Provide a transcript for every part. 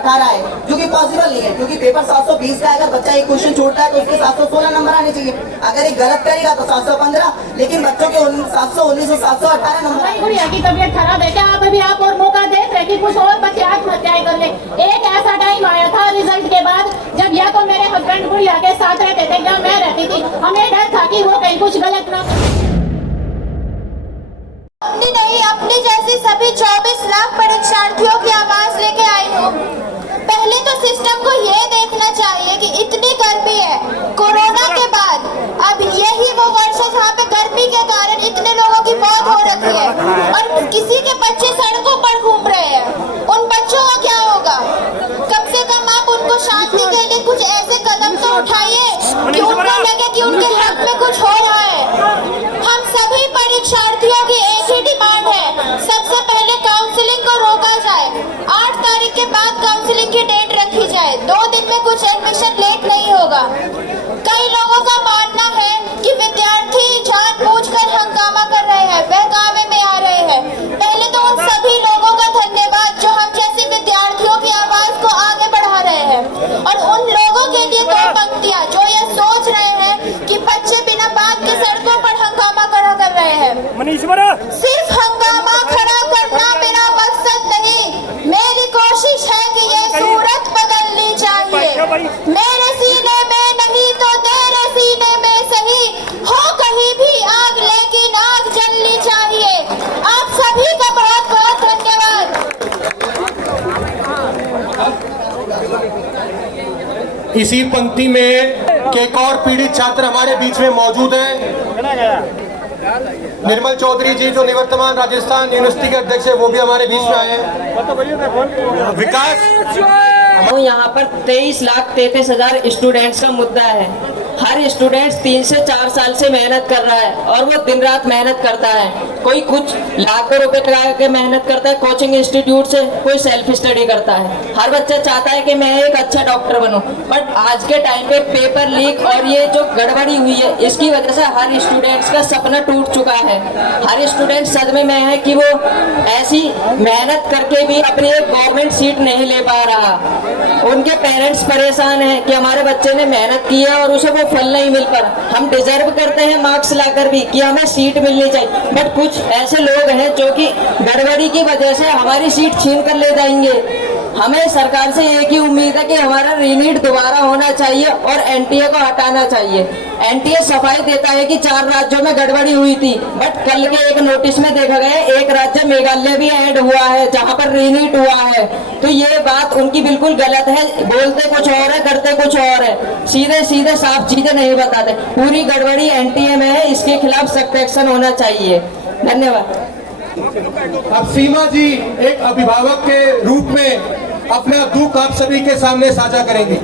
718 है, जो कि पॉसिबल नहीं है, क्योंकि पेपर 720 का अगर बच्चा एक क्वेश्चन छोड़ता है तो उसके 716 नंबर आने चाहिए। अगर एक गलत करेगा तो 715, लेकिन बच्चों के 719 और 718 नंबर। गुड़िया की तबीयत खराब है क्या? आप अभी आप और मौका देख रहे कि कुछ और बच्चे आत्महत्याएं कर ले। एक ऐसा टाइम आया था रिजल्ट के बाद, जब या तो मेरे हस्बैंड गुड़िया के साथ रहते थे या मैं रहती थी, हमें डर था कि वो कहीं कुछ गलत ना। अपनी नहीं, अपनी जैसी सभी 24 लाख परीक्षार्थियों की आवाज लेके आई हूँ। पहले तो सिस्टम को ये देखना चाहिए कि इतनी गर्मी है कोरोना के बाद, अब यही वो वर्ष है जहाँ पे गर्मी के कारण इतने लोगों की मौत हो रही है और किसी के बच्चे सड़कों पर घूम रहे हैं। उन बच्चों का क्या होगा? कम से कम आप उनको शांति के लिए कुछ ऐसे कदम तो उठाइए कि उनको लगे कि उनके हक में कुछ हो रहा है। हम सभी परीक्षार्थियों की एक ही डिमांड है, सबसे पहले काउंसलिंग को रोका जाए। 8 तारीख के बाद काउंसलिंग की डेट रखी जाए। 2 दिन में कुछ एडमिशन लेट नहीं होगा। कई लोगों का मानना है कि विद्यार्थी जानबूझकर हंगामा कर रहे हैं, बहकावे में आ रहे हैं। पहले तो उन सभी लोगों का धन्यवाद जो हम जैसे विद्यार्थियों की आवाज को आगे बढ़ा रहे हैं, और उन लोगों के लिए 2 पंक्तियां जो ये सोच रहे हैं कि बच्चे बिना बात के सड़कों पर हंगामा खड़ा कर रहे हैं। सिर्फ हंगामा खड़ा करना मेरा मकसद नहीं, मेरी कोशिश है कि ये सूरत बदलनी चाहिए। मेरे सीने में नहीं तो तेरे सीने में सही हो कहीं भी आग, लेकिन आग जलनी चाहिए। आप सभी का बहुत बहुत धन्यवाद। इसी पंक्ति में एक और पीड़ित छात्र हमारे बीच में मौजूद है, निर्मल चौधरी जी, जो निवर्तमान राजस्थान यूनिवर्सिटी के अध्यक्ष है, वो भी हमारे बीच में आए हैं। विकास, यहाँ पर 23,33,000 स्टूडेंट्स का मुद्दा है। हर स्टूडेंट 3 से 4 साल से मेहनत कर रहा है और वो दिन रात मेहनत करता है। कोई कुछ लाखों रुपए लगा के मेहनत करता है कोचिंग इंस्टीट्यूट से, कोई सेल्फ स्टडी करता है। हर बच्चा चाहता है कि मैं एक अच्छा डॉक्टर बनूं, बट आज के टाइम पे पेपर लीक और ये जो गड़बड़ी हुई है, इसकी वजह से हर स्टूडेंट्स का सपना टूट चुका है। हर स्टूडेंट सदमे में है कि वो ऐसी मेहनत करके भी अपनी एक गवर्नमेंट सीट नहीं ले पा रहा। उनके पेरेंट्स परेशान हैं कि हमारे बच्चे ने मेहनत की है और उसे वो फल नहीं मिल पा। हम डिजर्व करते हैं मार्क्स लाकर भी कि हमें सीट मिलनी चाहिए, बट कुछ ऐसे लोग हैं जो कि गड़बड़ी की वजह से हमारी सीट छीन कर ले जाएंगे। हमें सरकार से एक ही उम्मीद है कि हमारा रीनीट दोबारा होना चाहिए और एनटीए को हटाना चाहिए। एनटीए सफाई देता है कि 4 राज्यों में गड़बड़ी हुई थी, बट कल के एक नोटिस में देखा गया एक राज्य मेघालय भी ऐड हुआ है जहां पर रीनीट हुआ है। तो ये बात उनकी बिल्कुल गलत है, बोलते कुछ और है करते कुछ और है, सीधे सीधे साफ चीजें नहीं बताते। पूरी गड़बड़ी एनटीए में है, इसके खिलाफ सख्त एक्शन होना चाहिए। धन्यवाद। अब सीमा जी एक अभिभावक के रूप में अपना दुख आप सभी के सामने साझा करेंगे।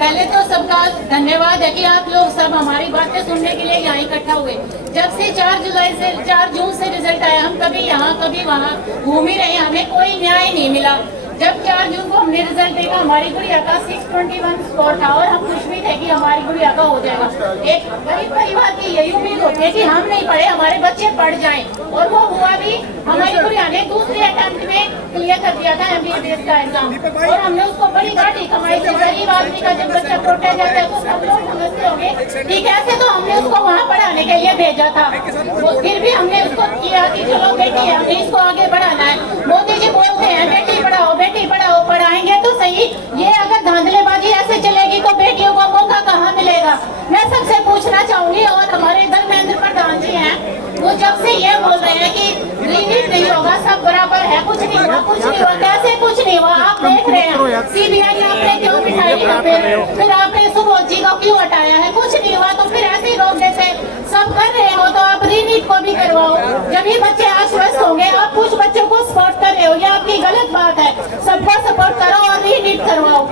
पहले तो सबका धन्यवाद है कि आप लोग सब हमारी बातें सुनने के लिए यहाँ इकट्ठा हुए। जब से 4 जून से रिजल्ट आया, हम कभी यहाँ कभी वहाँ घूम ही रहे, हमें कोई न्याय नहीं मिला। जब 4 जून को हमने रिजल्ट देखा, हमारी गुड़िया का 621 स्कोर था और हम खुश भी थे कि हमारी गुड़िया का हो जाएगा। एक गरीब परिवार की यही उम्मीद होती है कि हम नहीं पढ़े, हमारे बच्चे पढ़ जाएं, और वो हुआ भी। हमारी गुड़िया ने दूसरे अटेम्प्ट में क्लियर कर दिया था MBBS का एग्जाम, और हमने उसको बड़ी घाटी कमाई से। गरीब आदमी का जब बच्चा टूटा जाता है तो सब लोग समझते होंगे कि कैसे, तो हमने उसको वहाँ पढ़ाने के लिए भेजा था। फिर भी हमने उसको किया कि चलो बेटी हमने इसको आगे बढ़ाना है। मोदी जी बोलते हैं बेटी पढ़ाओ बेटी पढ़ाओ, पढ़ाएंगे तो सही। ये अगर धांधलेबाजी ऐसे चलेगी तो बेटियों को मौका कहाँ मिलेगा? मैं सबसे पूछना चाहूंगी, और हमारे धर्मेंद्र प्रधान जी हैं, वो जब से ये बोल रहे हैं कि रीनीट नहीं होगा, सब बराबर है, कुछ नहीं हुआ कुछ नहीं हुआ, कैसे कुछ नहीं हुआ? आप देख रहे हैं CBI आपने क्यों बिठाई, फिर आपने सुबोध जी को क्यों हटाया है? कुछ नहीं हुआ तो फिर ऐसे ही रोक देते। सब कर रहे हो तो आप रीनीट को भी करवाओ, जब ये बच्चे आश्वस्त होंगे। आप कुछ बच्चों को सपोर्ट कर रहे हो, ये आपकी गलत बात है। सबको सपोर्ट करो और रीनीट करवाओ।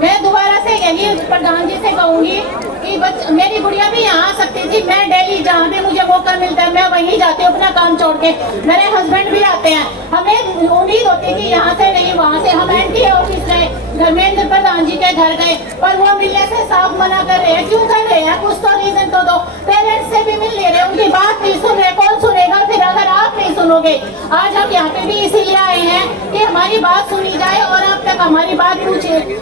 मैं दोबारा से यही प्रधान जी से कहूंगी कि मेरी गुड़िया भी यहाँ आ सकती थी। मैं डेली जहाँ भी मुझे मौका मिलता है मैं वहीं जाती हूँ अपना काम छोड़ के। मेरे हस्बैंड भी आते हैं। हमें उम्मीद होती कि यहाँ से नहीं वहाँ से। हम एनटीए ऑफिस गए, धर्मेंद्र प्रधान जी के घर गए, पर वो मिलने से साफ मना कर रहे हैं। क्यों कर रहे हैं? कुछ तो रीजन तो दो। पेरेंट्स से भी मिल ले रहे, उनकी बात नहीं सुन रहे। कौन सुनेगा फिर अगर आप नहीं सुन सुनोगे। आज हम यहाँ पे भी इसीलिए आए हैं कि हमारी बात सुनी जाए और आप तक हमारी बात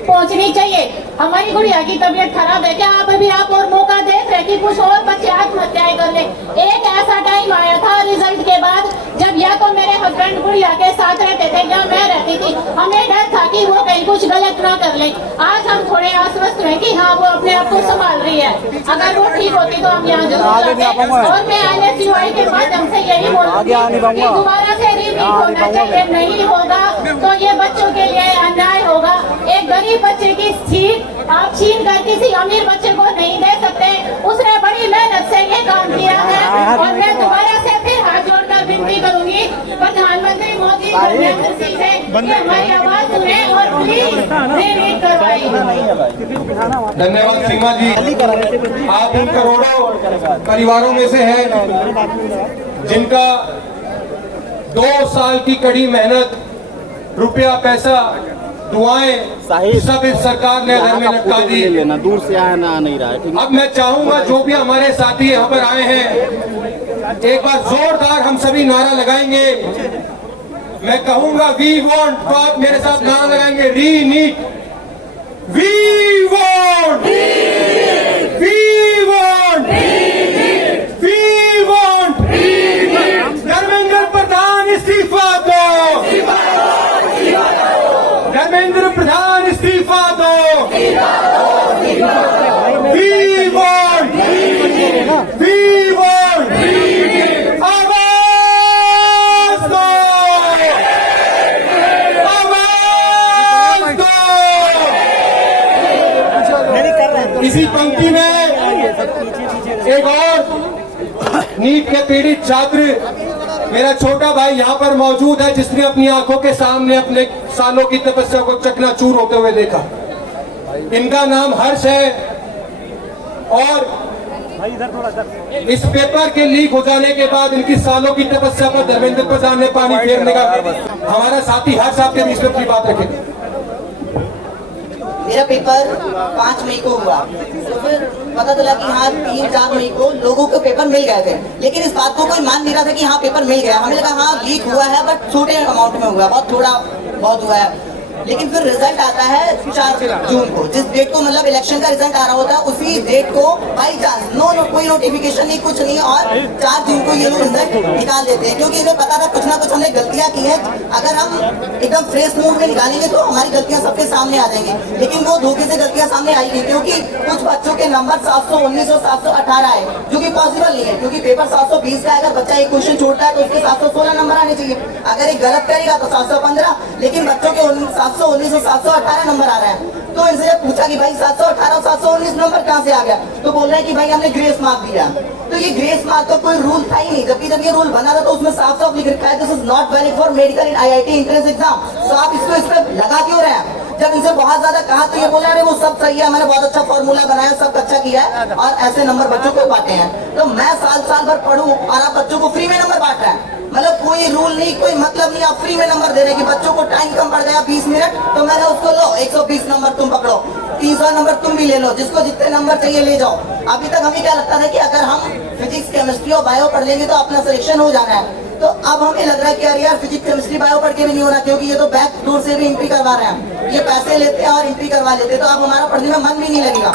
पहुँचनी चाहिए। हमारी गुड़िया की तबीयत खराब है, क्या आप अभी आप और मौका देख रहे कि कुछ और बच्चे आत्महत्याएं कर ले। एक ऐसा टाइम आया था रिजल्ट के बाद जब या तो मेरे हस्बैंड गुड़िया के साथ रहते थे या मैं रहती थी, हमें डर था कि वो कहीं कुछ गलत ना कर ले। आज हम थोड़े आश्वस्त हैं कि हाँ वो अपने आप को संभाल रही है। अगर वो ठीक होती तो हम यहाँ जरूर आते। और मैं NSUI के माध्यम से यही बोलूँगी कि दोबारा से रिपीट होना चाहिए, नहीं होगा तो ये बच्चों के लिए अन्याय होगा। एक गरीब बच्चे की सीट आप छीन कर किसी अमीर बच्चे को नहीं दे सकते। उसने बड़ी मेहनत से ये काम किया है और मैं दोबारा से फिर हाथ जोड़कर विनती करूंगी प्रधानमंत्री मोदी धर्मेंद्र सिंह से कि हमारी आवाज सुने और प्लीज रिपीट करवाइए। धन्यवाद सीमा जी। आप उन करोड़ों परिवारों में से हैं जिनका 2 साल की कड़ी मेहनत, रुपया पैसा, दुआएं सब इस सरकार ने घर में लटका दी। लेना दूर से आया ना नहीं रहा है, ठीक है? अब मैं चाहूंगा जो भी हमारे साथी यहाँ पर आए हैं, एक बार जोरदार हम सभी नारा लगाएंगे। मैं कहूंगा वी वॉन्ट, तो आप मेरे साथ नारा लगाएंगे re NEET, we want, we want, we want. Dharmendra Pradhan इस्तीफा दो, धर्मेंद्र प्रधान इस्तीफा दो। वी वॉन्ट, वी वॉन्ट, आवाज दो, आवाज दो। इसी पंक्ति में एक और नीट के पीड़ित छात्र मेरा छोटा भाई यहाँ पर मौजूद है, जिसने अपनी आंखों के सामने अपने सालों की तपस्या को चकनाचूर होते हुए देखा। इनका नाम हर्ष है और इस पेपर के लीक हो जाने के बाद इनकी सालों की तपस्या पर धर्मेंद्र प्रधान ने पानी फेरने का हमारा साथी हर्ष आपके बीच में अपनी बात रखे। मेरा पेपर 5 मई को हुआ, तो फिर पता चला कि हाँ 3-4 मई को लोगों को पेपर मिल गए थे, लेकिन इस बात को कोई मान नहीं रहा था कि हाँ पेपर मिल गया। हमें लगा हाँ लीक हुआ है बट छोटे अमाउंट में हुआ, बहुत थोड़ा बहुत हुआ है। लेकिन फिर रिजल्ट आता है 4 जून को, जिस डेट को मतलब इलेक्शन का रिजल्ट आ रहा होता है उसी डेट को बाई चांस कोई नोटिफिकेशन नहीं, कुछ नहीं, और 4 जून को ये लोग रिजल्ट निकाल देते हैं। क्योंकि इन्हें पता था कुछ ना कुछ हमने गलतियां की है, अगर हम एकदम फ्रेश मूड में निकालेंगे तो हमारी गलतियां सबके सामने आ जाएंगी। लेकिन वो धोखे से गलतियां सामने आई नहीं, क्योंकि कुछ बच्चों के नंबर 719 और 718 आए, जो कि पॉसिबल नहीं है। क्योंकि पेपर 720 का अगर बच्चा एक क्वेश्चन छोड़ता है तो उसके 716 नंबर आने चाहिए। अगर एक गलत करेगा तो 715, लेकिन बच्चों के 719 और 718 नंबर आ रहे हैं। तो इनसे पूछा कि भाई 718 और 719 नंबर कहाँ से आ गया, तो बोल रहे हैं कि भाई हमने ग्रेस मार्क दिया। तो ये ग्रेस मार्क का कोई रूल था ही नहीं, जबकि जब ये रूल बना था तो उसमें साफ साफ लिख रखा है this is not valid for medical in IIT entrance exam. तो आप इसको इस पर लगा क्यों रहे हैं? जब इनसे बहुत ज्यादा कहा तो ये बोला अरे वो सब सही है, मैंने बहुत अच्छा फॉर्मूला बनाया, सब अच्छा किया है और ऐसे नंबर बच्चों को बांटे हैं। तो मैं साल भर पढ़ूं और आप बच्चों को फ्री में नंबर बांट रहे हैं, मतलब कोई रूल नहीं, कोई मतलब नहीं, आप फ्री में नंबर दे रहे हैं कि बच्चों को टाइम कम पड़ गया 20 मिनट, तो मैंने उसको लो 120 नंबर तुम पकड़ो, 300 नंबर तुम भी ले लो, जिसको जितने नंबर चाहिए ले जाओ। अभी तक हमें क्या लगता था कि अगर हम फिजिक्स केमिस्ट्री और बायो पढ़ लेंगे तो अपना सिलेक्शन हो जाना है। तो अब हमें लग रहा है कि यार फिजिक्स केमिस्ट्री बायो पढ़ के भी नहीं होना, क्योंकि ये तो बैक डोर से भी एंट्री करवा रहे हैं, ये पैसे लेते हैं और एंट्री करवा लेते हैं। तो अब हमारा पढ़ने में मन भी नहीं लगेगा,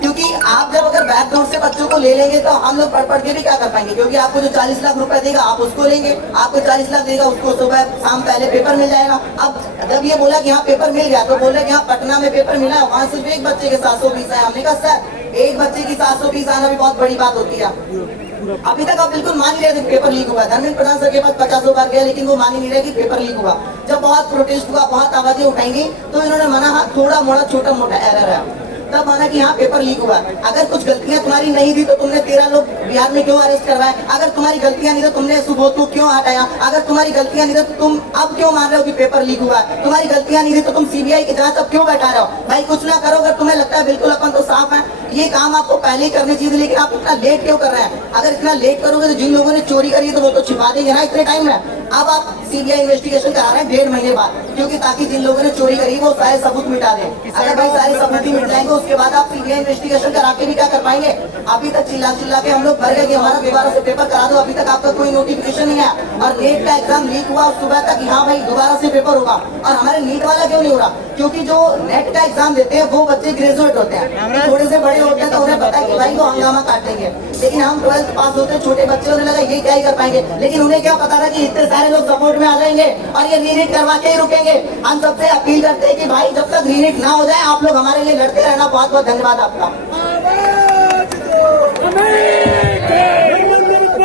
क्योंकि आप जब अगर बैक डोर से बच्चों को ले लेंगे तो हम लोग पढ़ के भी क्या कर पाएंगे? क्योंकि आपको जो 40 लाख रुपए देगा आप उसको लेंगे, आपको 40 लाख देगा उसको सुबह शाम पहले पेपर मिल जाएगा। अब जब ये बोला कि हाँ पेपर मिल गया तो बोल रहे कि हाँ पटना में पेपर मिला, वहाँ सिर्फ एक बच्चे के 720 आए। हमने कहा सर एक बच्चे की 720 आना भी बहुत बड़ी बात होती है। अभी तक आप बिल्कुल मान ही रहे थे पेपर लीक हुआ। धर्मेंद्र प्रधान सर के पास 50 बार गया, लेकिन वो मान ही नहीं रहे कि पेपर लीक हुआ। जब बहुत प्रोटेस्ट हुआ, बहुत आवाजें उठाएंगी, तो इन्होंने माना हाँ थोड़ा मोड़ा छोटा मोटा एरर है, तब माना कि हाँ पेपर लीक हुआ। अगर कुछ गलतियां तुम्हारी नहीं थी तो तुमने 13 लोग बिहार में क्यों अरेस्ट करवाए? अगर तुम्हारी गलतियां नहीं तो तुमने सुबोध को क्यों हटाया? अगर तुम्हारी गलतियां नहीं तो तुम अब क्यों मान रहे हो कि पेपर लीक हुआ? तुम्हारी गलतियां नहीं थी तो तुम CBI की जांच अब क्यों बैठा रहे हो? भाई कुछ ना करो, अगर तुम्हें लगता है बिल्कुल अपन तो साफ है, ये काम आपको पहले ही करनी चाहिए, लेकिन आप इतना लेट क्यों कर रहे हैं? अगर इतना लेट करोगे तो जिन लोगों ने चोरी करी है तो वो तो छिपा देंगे ना इतने टाइम में। अब आप सीबीआई इन्वेस्टिगेशन करा रहे हैं 1.5 महीने बाद, क्योंकि ताकि जिन लोगों ने चोरी करी वो सारे सबूत मिटा दें। अगर भाई सारे सबूत ही मिट जाएंगे उसके बाद आप सीबीआई इन्वेस्टिगेशन करा के भी क्या कर पाएंगे? अभी तक चिल्ला चिल्ला के हम लोग भर गए कि हमारा दोबारा से पेपर करा दो, अभी तक आपका कोई नोटिफिकेशन नहीं आया। और नीट का एग्जाम लीक हुआ सुबह तक कि हाँ भाई दोबारा से पेपर होगा, और हमारे नीट वाला क्यों नहीं हो रहा? क्योंकि जो नेट का एग्जाम देते हैं वो बच्चे ग्रेजुएट होते हैं, थोड़े से बड़े होते हैं तो उन्हें पता है कि भाई वो हंगामा काटेंगे। लेकिन हम 12th पास होते छोटे बच्चे, उन्हें लगा ये क्या ही कर पाएंगे, लेकिन उन्हें क्या पता था कि इतने सारे लोग सपोर्ट में आ जाएंगे और ये रीनीट करवा के ही रुकेंगे। हम सबसे अपील करते हैं कि भाई जब तक रीनीट ना हो जाए आप लोग हमारे लिए लड़ते रहना। बहुत बहुत धन्यवाद आपका।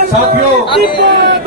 साथियों